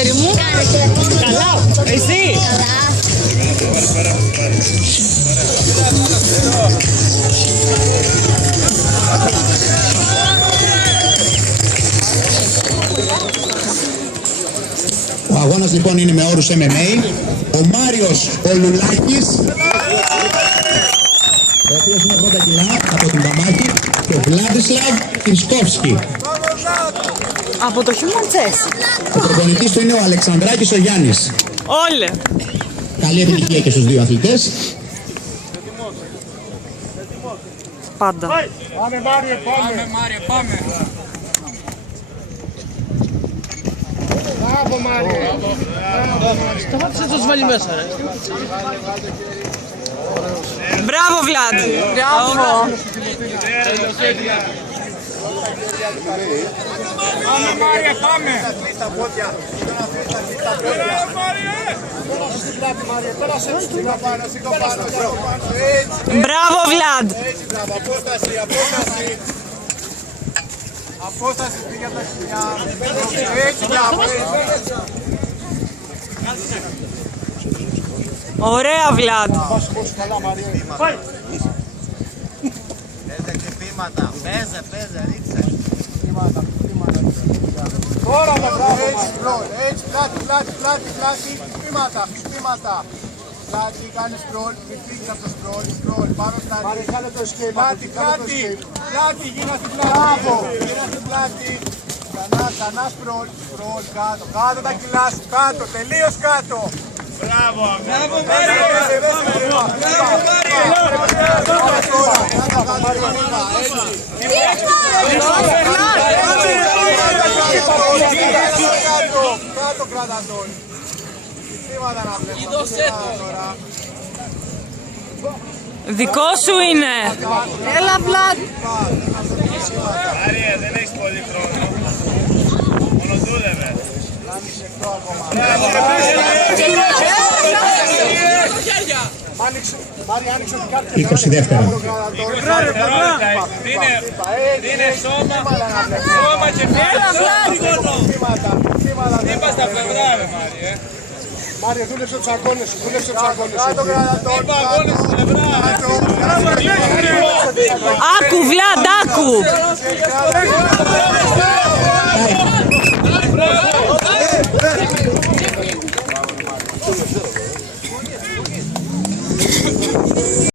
αγόρι μου? Καλά, εσύ? Ο αγώνας λοιπόν είναι με όρους MMA. Ο Μάριος ο Λουλάκης, ο οποίος είναι 80 κιλά από την Παμάχη, και ο Βλάντισλαβ Κρισκόφσκι. Από το Human Chess. Ο προπονητής του είναι ο Αλεξανδράκης ο Γιάννης. Όλε. Καλή επιτυχία και στους δύο αθλητές. Πάντα. Πάμε Μάριε, πάμε. Μπράβο Μάριε. Σταμάτησε να τους βάλει μέσα, ρε. Μπράβο, Βλάντ. Μπράβο. Πάμε Μάριε, πάμε. Μπράβο, Βλάντ. Απόσταση πήγε από τα χιλιά. Έτσι, μπράβο. Ωραία, Βλάντ. Παίζε χτυπήματα, παίζε, ρίξε. Τώρα τα μπράβο, έτσι, πλάτη, χτυπήματα. Πλάτη, κάνει σκρόλ, μην φύγεις από το σκρόλ, πάνω στα πλάτη, γίνα στην πλάτη. Ξανά σκρόλ, κάτω τα κιλά σου, κάτω, τελείως κάτω. Μπράβο, Κάτω κράτα τον. Χτυπήματα να βλέπω. Δικό σου είναι. Έλα, Βλάντ. Άρια, δεν έχεις πολύ χρόνο. Μόνο δούλευε. 20 δεύτερα. Δίνε σώμα και φύλλα. Τι πας στα πλευρά, ρε Μάριε. Μάριε, δούλεψε τους αγώνες σου, Άκου, Βλάντ, άκου.